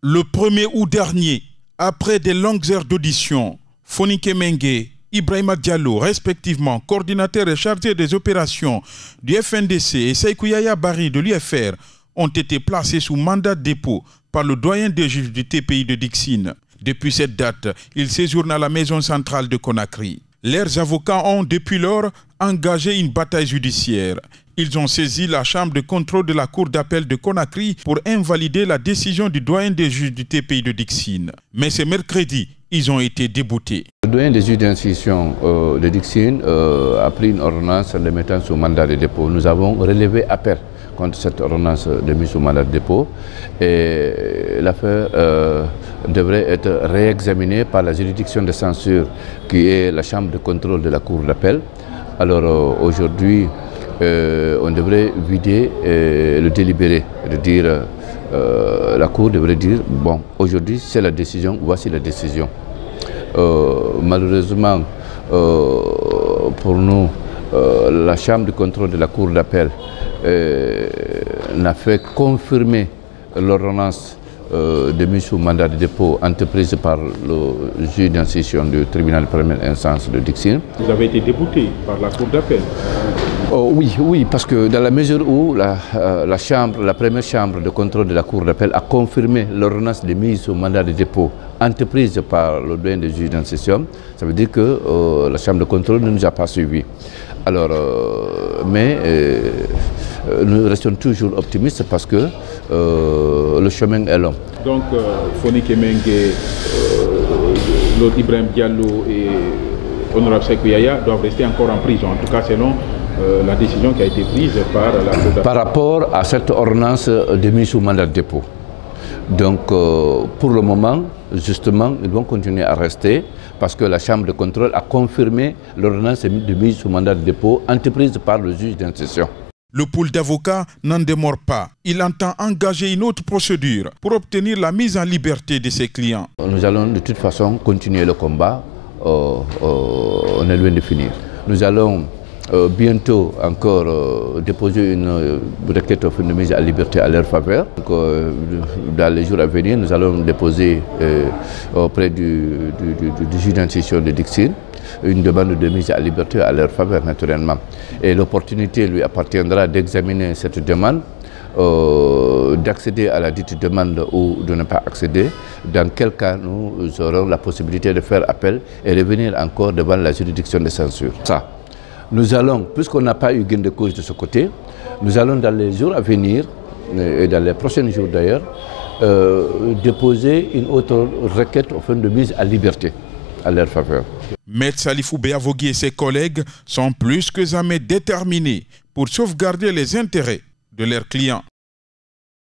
Le 1er août dernier, après de longues heures d'audition, Fonike Mengue, Ibrahima Diallo, respectivement coordinateur et chargé des opérations du FNDC, et Seikou Yaya Barry de l'UFR, ont été placés sous mandat de dépôt par le doyen des juges du TPI de Dixine. Depuis cette date, ils séjournent à la maison centrale de Conakry. Leurs avocats ont depuis lors engagé une bataille judiciaire. Ils ont saisi la chambre de contrôle de la cour d'appel de Conakry pour invalider la décision du doyen des juges du TPI de Dixine. Mais ce mercredi, ils ont été déboutés. Le doyen des juges d'instruction de Dixine a pris une ordonnance les mettant sous mandat de dépôt. Nous avons relevé appel contre cette ordonnance de mise sous mandat de dépôt et l'affaire devrait être réexaminée par la juridiction de censure qui est la chambre de contrôle de la cour d'appel. Alors aujourd'hui, on devrait vider le délibéré, de dire la cour devrait dire bon, aujourd'hui c'est la décision, voici la décision. Malheureusement pour nous, la chambre de contrôle de la cour d'appel n'a fait confirmer l'ordonnance de mise sous mandat de dépôt entreprise par le juge d'instruction du tribunal de première instance de Dixine. Vous avez été débouté par la cour d'appel? Oui, parce que dans la mesure où la première chambre de contrôle de la cour d'appel a confirmé l'ordonnance de mise sous mandat de dépôt entreprise par le doyen des juges d'instruction, ça veut dire que la chambre de contrôle ne nous a pas suivis. Alors, nous restons toujours optimistes parce que le chemin est long. Donc, Fonike Mengue, l'autre Ibrahima Diallo et Honorable Seikou Yaya doivent rester encore en prison, en tout cas selon la décision qui a été prise par la Cour d'appel. Par rapport à cette ordonnance de mise sous mandat de dépôt. Donc, pour le moment, justement, ils vont continuer à rester parce que la Chambre de contrôle a confirmé l'ordonnance de mise sous mandat de dépôt entreprise par le juge d'instruction. Le pool d'avocats n'en démord pas. Il entend engager une autre procédure pour obtenir la mise en liberté de ses clients. Nous allons de toute façon continuer le combat. On est loin de finir. Nous allons bientôt encore déposer une requête de mise à liberté à leur faveur. Donc, dans les jours à venir, nous allons déposer auprès du juge d'instruction de Dixine une demande de mise à liberté à leur faveur naturellement. Et l'opportunité lui appartiendra d'examiner cette demande, d'accéder à la dite demande ou de ne pas accéder, dans quel cas nous aurons la possibilité de faire appel et revenir encore devant la juridiction de censure. Ça. Nous allons, puisqu'on n'a pas eu gain de cause de ce côté, nous allons dans les jours à venir, et dans les prochains jours d'ailleurs, déposer une autre requête au fin de mise à liberté à leur faveur. Maître Salifou Béavogui et ses collègues sont plus que jamais déterminés pour sauvegarder les intérêts de leurs clients.